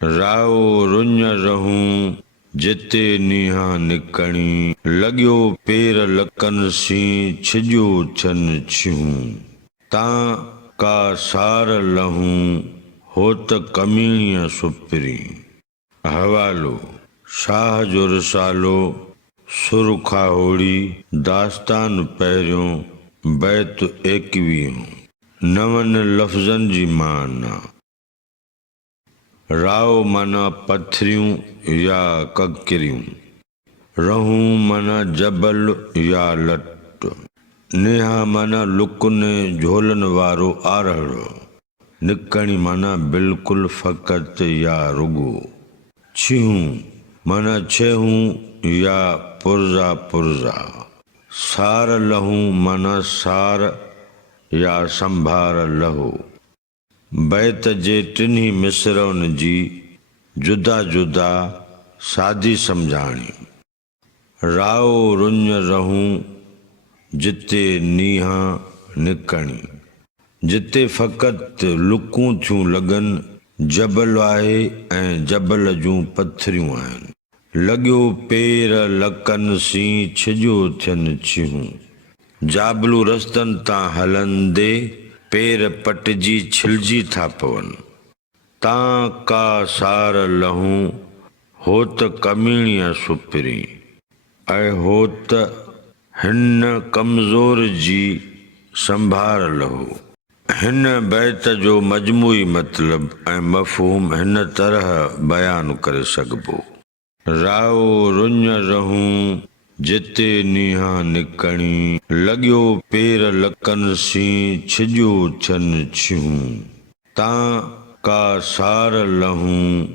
राओ रुञ रहूं जिते नीहा निकणी, लॻियो पेर लकन सी छिॼो छन छियूं। तां का सार लहूं होत कमीणीअ सुपिरी। हवालो शाह जो रिसालो सुरखाहोड़ी दास्तान पहिरियों बैत 21। नवनि लफ़्ज़नि जी माना। राओ माना पथरियूं या ककिरियूं, रहूं माना जबल या लट, नेहा माना लुकने झोलन वारो आरहड़ो, निकणी माना बिल्कुल फ़क़त या रुगो, छिहूं माना छहूं या पुरज़ा पुरज़ा, सार लहूं माना सार या संभार लहो। बैत जे टिन्ही मिसरनि जी जुदा जुदा सादी सम्झाणी। राओ रुञ रहूं जिते नीहा निकणी, जिते फ़क़त लुकूं थियूं लॻनि, जबल आहे ऐं जबल जूं पथरियूं आहिनि। लॻियो पेर लकनि सी छिॼो थियनि छियूं। जाबलू रस्तनि तां हलंदे पेर पटिजी छिलजी था पवनि। तां का सार लहूं होत कमीणीअ सुपिरी, ऐं होत हिन कमज़ोर जी संभार लहो। हिन बैत जो मजमूई मतिलब ऐं मफ़हूम हिन तरह बयान करे सघिबो। राओ रुञ रहूं जिते नीहा निकणी, लॻियो पेर लकन सी छिॼो छन छियूं। तां का सार लहूं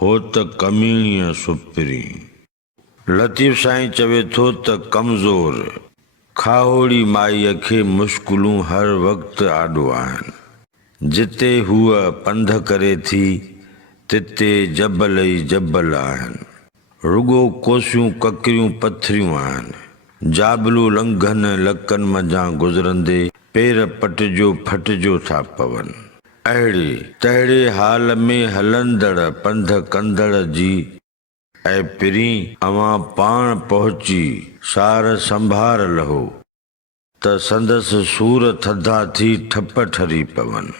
होत कमीणीअ सुपिरी। लतीफ़ साईं चवे थो त कमज़ोर खाहोड़ी माईअ खे मुश्किलूं हर वक़्तु आॾो आहिनि। जिते हूअ पंध करे थी तिते जबल ई जबल आहिनि। रुगो कोसियूं ककिरियूं पथरियूं आहिनि। जाबलू लंघनि लकनि मंझां गुज़रंदे पेर पटिजो फटिजो था पवनि। अहिड़े तहिड़े हाल में हलंदड़ पंध कंदड़ जी ऐं पिरीं अवां पाण पहुची सार संभार लहो त संदसि सूर थधा थी ठप ठरी पवनि।